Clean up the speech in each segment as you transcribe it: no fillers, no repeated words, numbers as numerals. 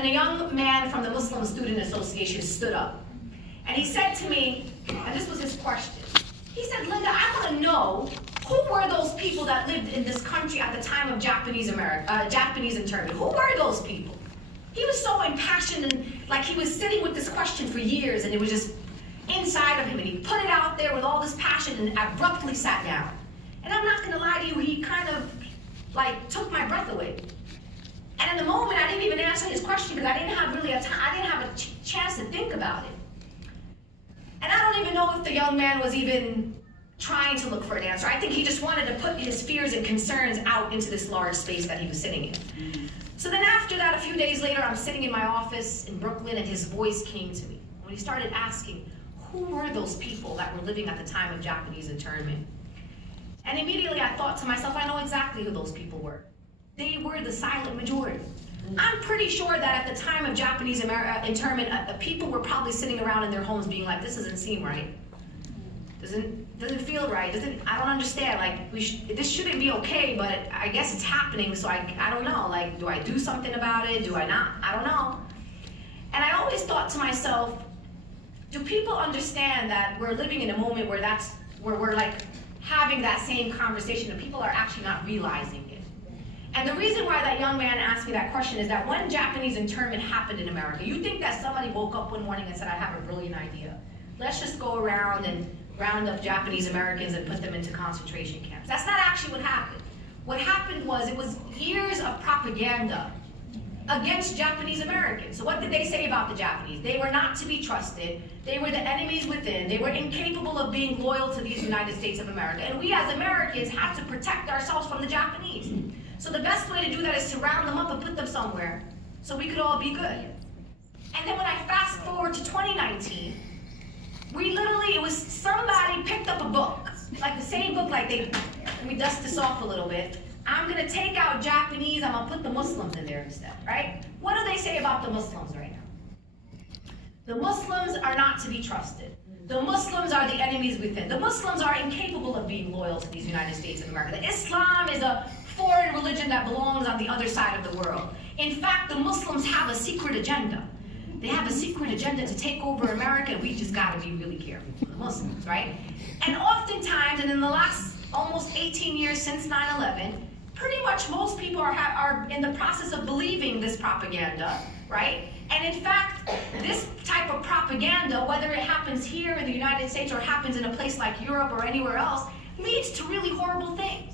then a young man from the Muslim Student Association stood up. And he said to me, and this was his question, he said, Linda, I want to know, who were those people that lived in this country at the time of Japanese internment? Who were those people? He was so impassioned and like he was sitting with this question for years, and it was just inside of him, and he put it out there with all this passion and abruptly sat down. And I'm not going to lie to you, he kind of like took my breath away. And in the moment, I didn't even answer his question because I didn't have a chance to think about it. And I don't even know if the young man was even trying to look for an answer. I think he just wanted to put his fears and concerns out into this large space that he was sitting in. So then after that, a few days later, I'm sitting in my office in Brooklyn, and his voice came to me. When he started asking, who were those people that were living at the time of Japanese internment? And immediately I thought to myself, I know exactly who those people were. They were the silent majority. I'm pretty sure that at the time of Japanese internment, people were probably sitting around in their homes being like, this doesn't seem right. Doesn't feel right. I don't understand. Like, this shouldn't be okay, but I guess it's happening, so I don't know. Like, do I do something about it? Do I not? I don't know. And I always thought to myself, do people understand that we're living in a moment where we're like having that same conversation and people are actually not realizing it? And the reason why that young man asked me that question is that when Japanese internment happened in America, you think that somebody woke up one morning and said, I have a brilliant idea. Let's just go around and round up Japanese Americans and put them into concentration camps. That's not actually what happened. What happened was it was years of propaganda against Japanese Americans. So what did they say about the Japanese? They were not to be trusted. They were the enemies within. They were incapable of being loyal to these United States of America. And we as Americans had to protect ourselves from the Japanese. So the best way to do that is to round them up and put them somewhere so we could all be good. And then when I fast forward to 2019, it was somebody picked up a book, like the same book, like let me dust this off a little bit. I'm gonna take out Japanese, I'm gonna put the Muslims in there instead, right? What do they say about the Muslims right now? The Muslims are not to be trusted. The Muslims are the enemies within. The Muslims are incapable of being loyal to these United States of America. The Islam is a foreign religion that belongs on the other side of the world. In fact, the Muslims have a secret agenda. They have a secret agenda to take over America, and we just gotta be really careful for the Muslims, right? And oftentimes, and in the last almost 18 years since 9/11, pretty much most people are in the process of believing this propaganda, right? And in fact, this type of propaganda, whether it happens here in the United States or happens in a place like Europe or anywhere else, leads to really horrible things.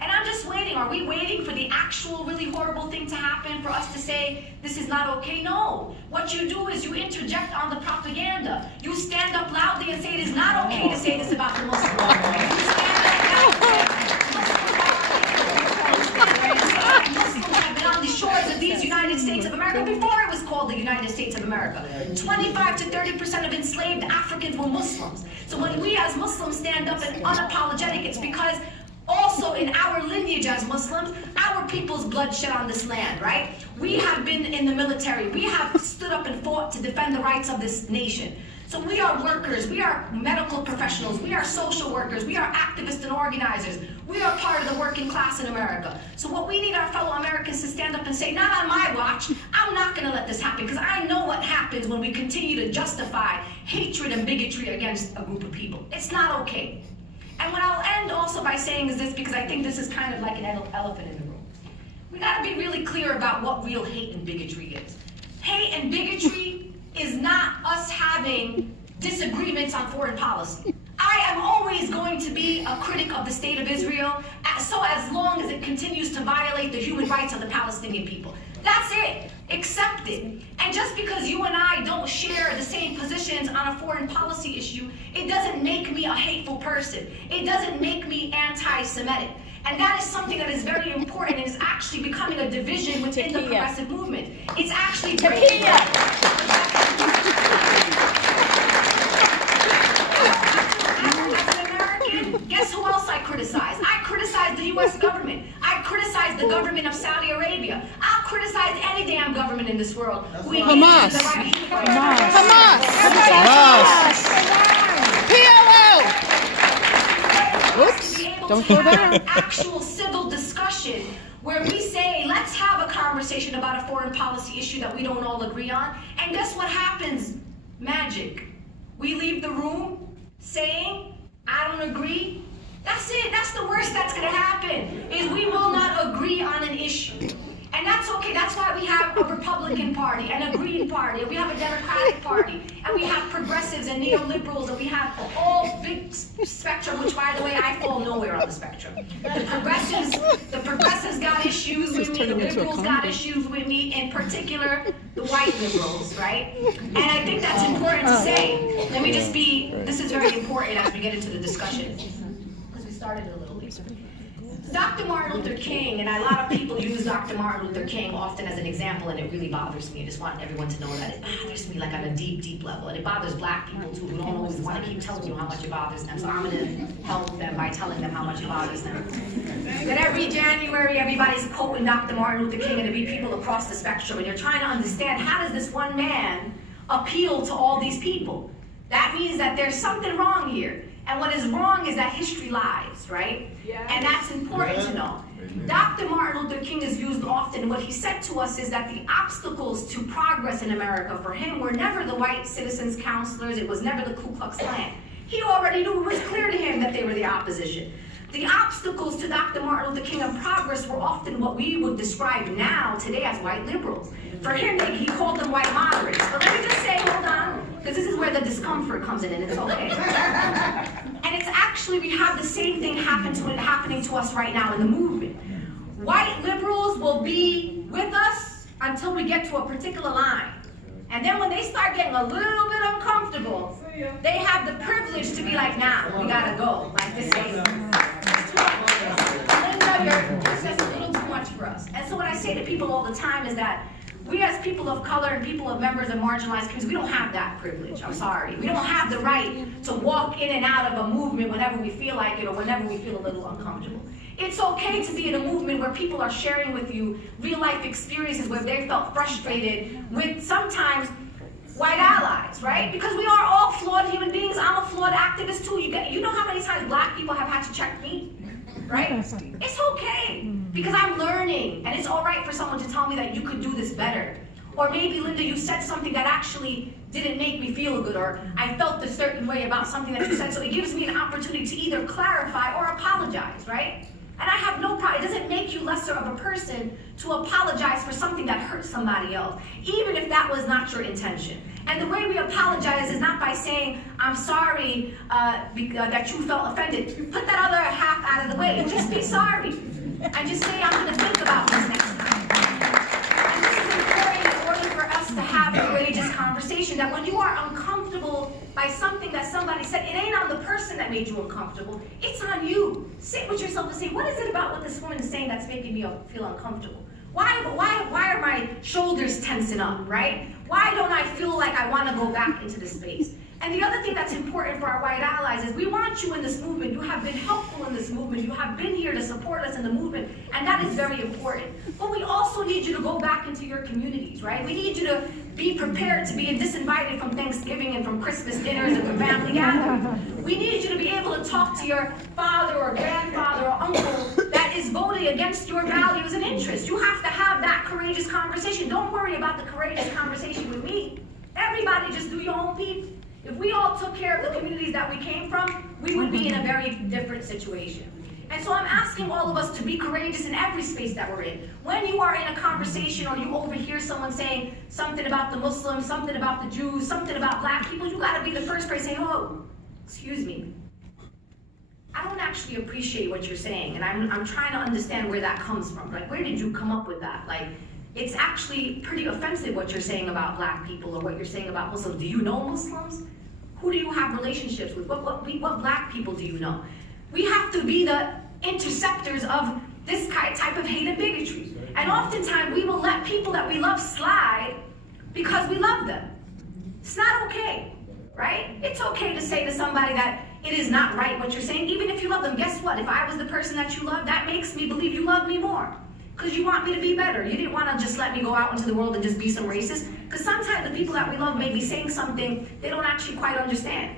And I'm just waiting. Are we waiting for the actual really horrible thing to happen for us to say, this is not okay? No. What you do is you interject on the propaganda. You stand up loudly and say it is not okay to say this about the Muslims. You stand up loudly. Muslims have been on the shores of these United States of America before it was called the United States of America. 25 to 30% of enslaved Africans were Muslims. So when we as Muslims stand up and unapologetic, it's because also in our lineage as Muslims, our people's blood shed on this land, right? We have been in the military. We have stood up and fought to defend the rights of this nation. So we are workers, we are medical professionals, we are social workers, we are activists and organizers. We are part of the working class in America. So what we need our fellow Americans to stand up and say, not on my watch, I'm not gonna let this happen, because I know what happens when we continue to justify hatred and bigotry against a group of people. It's not okay. And what I'll end also by saying is this, because I think this is kind of like an elephant in the room. We gotta be really clear about what real hate and bigotry is. Hate and bigotry is not us having disagreements on foreign policy. I am always going to be a critic of the state of Israel, so as long as it continues to violate the human rights of the Palestinian people. That's it. Accept it. And just because you and I don't share the same positions on a foreign policy issue, it doesn't make me a hateful person. It doesn't make me anti-Semitic. And that is something that is very important and is actually becoming a division within the progressive movement. It's actually breaking up. As an American, guess who else I criticize? I criticize the U.S. government. I criticize the government of Saudi Arabia. I'll criticize any damn government in this world. Hamas. PLO. Oops. Don't go there. Actual civil discussion where we say, let's have a conversation about a foreign policy issue that we don't all agree on. And guess what happens? Magic. We leave the room saying, I don't agree. That's it. That's the worst that's going to happen, is we will not agree on an issue. And that's okay. That's why we have a Republican Party and a Green Party, and we have a Democratic Party, and we have progressives and neoliberals, and we have all big spectrum, which, by the way, I fall nowhere on the spectrum. The progressives got issues with me, the liberals got issues with me, in particular, the white liberals, right? And I think that's important to say. Let me just this is very important as we get into the discussion, because we started a little late. Dr. Martin Luther King, and a lot of people use Dr. Martin Luther King often as an example, and it really bothers me. I just want everyone to know that it bothers me, like on a deep, deep level. And it bothers black people too, who don't always want to keep telling you how much it bothers them. So I'm going to help them by telling them how much it bothers them. That every January, everybody's quoting Dr. Martin Luther King, and there'll be people across the spectrum, and you're trying to understand, how does this one man appeal to all these people? That means that there's something wrong here. And what is wrong is that history lies, right? Yeah. And that's important to know. Dr. Martin Luther King is used often. What he said to us is that the obstacles to progress in America for him were never the white citizens counselors, it was never the Ku Klux Klan. He already knew, it was clear to him that they were the opposition. The obstacles to Dr. Martin Luther King and progress were often what we would describe now, today, as white liberals. For him, he called them white moderates. But let me just say, hold on, because this is where the discomfort comes in, and it's okay. And it's actually, we have the same thing happening to us right now in the movement. White liberals will be with us until we get to a particular line. And then when they start getting a little bit uncomfortable, they have the privilege to be like, nah, we gotta go. Like, this is too much. Linda, this is a little too much for us. And so what I say to people all the time is that we as people of color and people of members of marginalized communities, we don't have that privilege. I'm sorry. We don't have the right to walk in and out of a movement whenever we feel like it or whenever we feel a little uncomfortable. It's okay to be in a movement where people are sharing with you real life experiences where they felt frustrated with sometimes white allies, right? Because we are all flawed human beings. I'm a flawed activist too. You know how many times black people have had to check me, right? It's okay, because I'm learning, and it's all right for someone to tell me that you could do this better. Or maybe, Linda, you said something that actually didn't make me feel good, or I felt a certain way about something that you said, so it gives me an opportunity to either clarify or apologize, right? And I have no problem. It doesn't make you lesser of a person to apologize for something that hurt somebody else, even if that was not your intention. And the way we apologize is not by saying, I'm sorry that you felt offended. Put that other half out of the way. Just be sorry. And just say, I'm going to think about this next time. And this is important in order for us to have a courageous conversation, that when you are uncomfortable by something that somebody said, it ain't on the person that made you uncomfortable, it's on you. Sit with yourself and say, what is it about what this woman is saying that's making me feel uncomfortable? Why are my shoulders tensing up, right? Why don't I feel like I want to go back into the space? And the other thing that's important for our white allies is we want you in this movement. You have been helpful in this movement. You have been here to support us in the movement, and that is very important. But we also need you to go back into your communities, right? We need you to be prepared to be disinvited from Thanksgiving and from Christmas dinners and from family gatherings. We need you to be able to talk to your father or grandfather or uncle that is voting against your values and interests. You have to have that courageous conversation. Don't worry about the courageous conversation with me. Everybody just do your own people. If we all took care of the communities that we came from, we would be in a very different situation. And so I'm asking all of us to be courageous in every space that we're in. When you are in a conversation or you overhear someone saying something about the Muslims, something about the Jews, something about black people, you gotta be the first person saying, oh, excuse me. I don't actually appreciate what you're saying, and I'm trying to understand where that comes from. Like, where did you come up with that? Like, it's actually pretty offensive what you're saying about black people or what you're saying about Muslims. Do you know Muslims? Who do you have relationships with? What black people do you know? We have to be the interceptors of this type of hate and bigotry. And oftentimes we will let people that we love slide because we love them. It's not okay, right? It's okay to say to somebody that it is not right what you're saying, even if you love them. Guess what? If I was the person that you love, that makes me believe you love me more. Because you want me to be better. You didn't want to just let me go out into the world and just be some racist. Because sometimes the people that we love may be saying something they don't actually quite understand.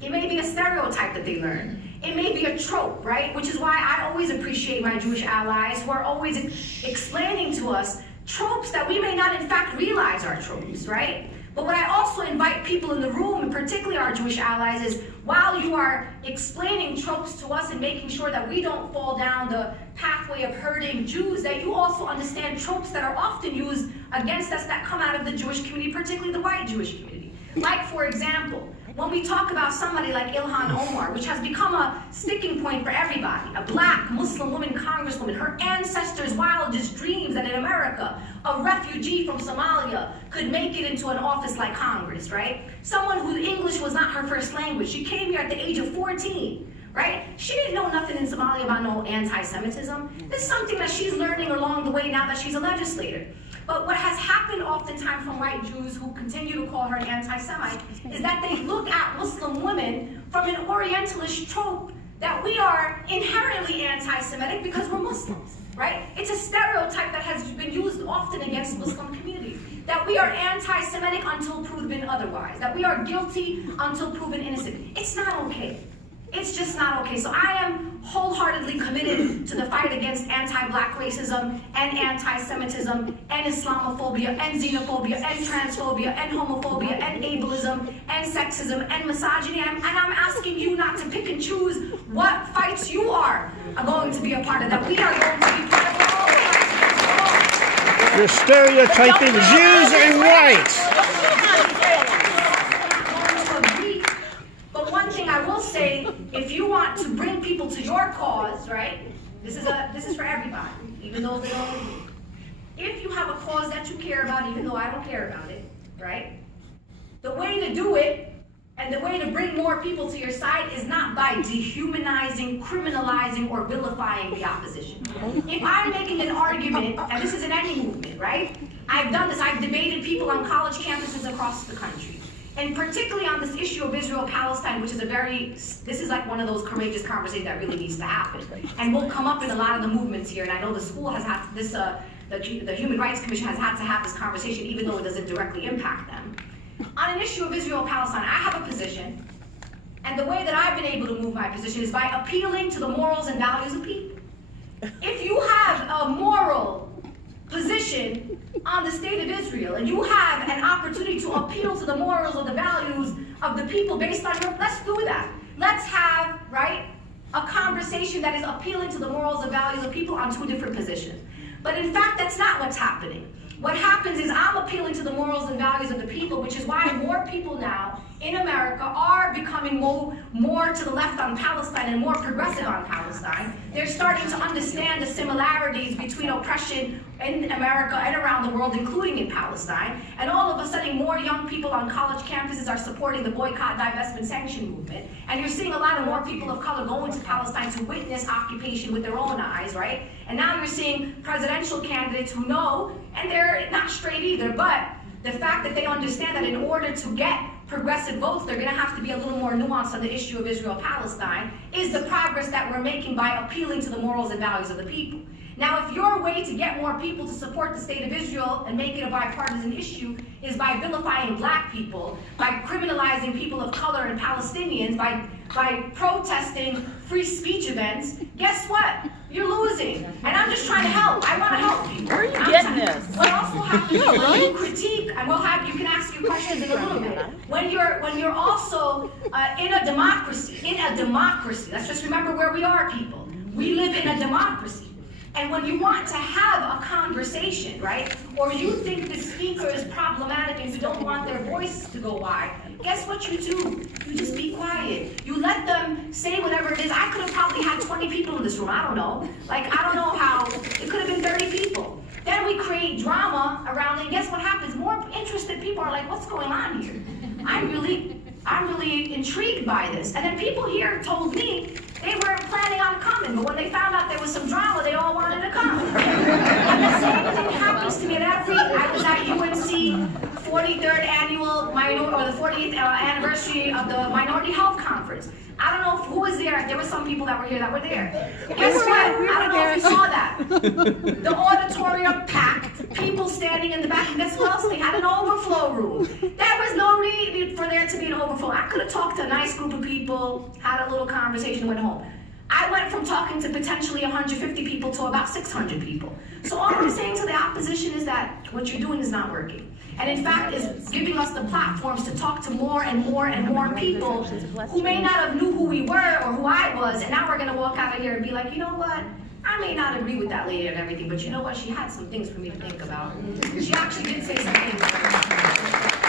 It may be a stereotype that they learn. it may be a trope, right? Which is why I always appreciate my Jewish allies who are always explaining to us tropes that we may not in fact realize are tropes, right? But what I also invite people in the room, and particularly our Jewish allies, is while you are explaining tropes to us and making sure that we don't fall down the pathway of hurting Jews, that you also understand tropes that are often used against us that come out of the Jewish community, particularly the white Jewish community. Like, for example, when we talk about somebody like Ilhan Omar, which has become a sticking point for everybody, a black Muslim woman congresswoman, her ancestors' wildest dreams that in America, a refugee from Somalia could make it into an office like Congress, right? Someone whose English was not her first language. She came here at the age of 14, right? She didn't know nothing in Somalia about no anti-Semitism. This is something that she's learning along the way now that she's a legislator. But what has happened oftentimes from white Jews who continue to call her an anti-Semite is that they look at Muslim women from an Orientalist trope that we are inherently anti-Semitic because we're Muslims, right? It's a stereotype that has been used often against Muslim communities, that we are anti-Semitic until proven otherwise, that we are guilty until proven innocent. It's not okay. It's just not okay. So I am wholeheartedly committed to the fight against anti-black racism and anti-Semitism and Islamophobia and xenophobia and transphobia and homophobia and ableism and sexism and misogyny. And I'm asking you not to pick and choose what fights you are going to be a part of, that we are going to be part of all. You're stereotyping Jews and whites. But one thing I will say, if you want to bring people to your cause, right? This is for everybody, even though they don't agree. If you have a cause that you care about, even though I don't care about it, right? The way to do it and the way to bring more people to your side is not by dehumanizing, criminalizing, or vilifying the opposition. If I'm making an argument, and this is in any movement, right? I've done this, I've debated people on college campuses across the country. And particularly on this issue of Israel-Palestine, which is this is like one of those courageous conversations that really needs to happen. And will come up in a lot of the movements here, and I know the school has had this, the Human Rights Commission has had to have this conversation, even though it doesn't directly impact them. On an issue of Israel-Palestine, I have a position, and the way that I've been able to move my position is by appealing to the morals and values of people. If you have a moral position on the state of Israel, and you have an opportunity to appeal to the morals or the values of the people based on your, let's do that. Let's have, right, a conversation that is appealing to the morals and values of people on two different positions. But in fact, that's not what's happening. What happens is I'm appealing to the morals and values of the people, which is why more people now in America are becoming more to the left on Palestine and more progressive on Palestine. They're starting to understand the similarities between oppression in America and around the world, including in Palestine. And all of a sudden, more young people on college campuses are supporting the boycott, divestment, sanction movement. And you're seeing a lot of more people of color going to Palestine to witness occupation with their own eyes, right? And now you're seeing presidential candidates who know, and they're not straight either, but the fact that they understand that in order to get progressive votes, they're going to have to be a little more nuanced on the issue of Israel-Palestine, is the progress that we're making by appealing to the morals and values of the people. Now, if your way to get more people to support the state of Israel and make it a bipartisan issue is by vilifying black people, by criminalizing people of color and Palestinians, by protesting free speech events, guess what? You're losing. And I'm just trying to help. I want to help people. Where are you getting this? What also happens is when you critique, and you can ask your questions in a little bit. When you're also in a democracy, let's just remember where we are, people. We live in a democracy. And when you want to have a conversation, right, or you think the speaker is problematic and you don't want their voice to go wide, guess what you do? You just be quiet. You let them say whatever it is. I could have probably had 20 people in this room. I don't know. Like, I don't know how. It could have been 30 people. Then we create drama around it. And guess what happens? More interested people are like, what's going on here? I'm really intrigued by this. And then people here told me they weren't planning on coming, but when they found out there was some drama, they all wanted to come. And the same thing happens to me at I was at UNC 43rd annual or the 40th anniversary of the Minority Health Conference. I don't know who was there. There were some people that were here that were there. Guess what? I don't know if you saw that. The auditorium packed, people standing in the back, and guess what else? They had an overflow room. There was no need for there to be an overflow. I could have talked to a nice group of people, had a little conversation, went home. I went from talking to potentially 150 people to about 600 people. So all I'm saying to the opposition is that what you're doing is not working. And in fact, is giving us the platforms to talk to more and more and more people who may not have knew who we were or who I was, and now we're gonna walk out of here and be like, you know what? I may not agree with that lady and everything, but you know what? She had some things for me to think about. She actually did say some things.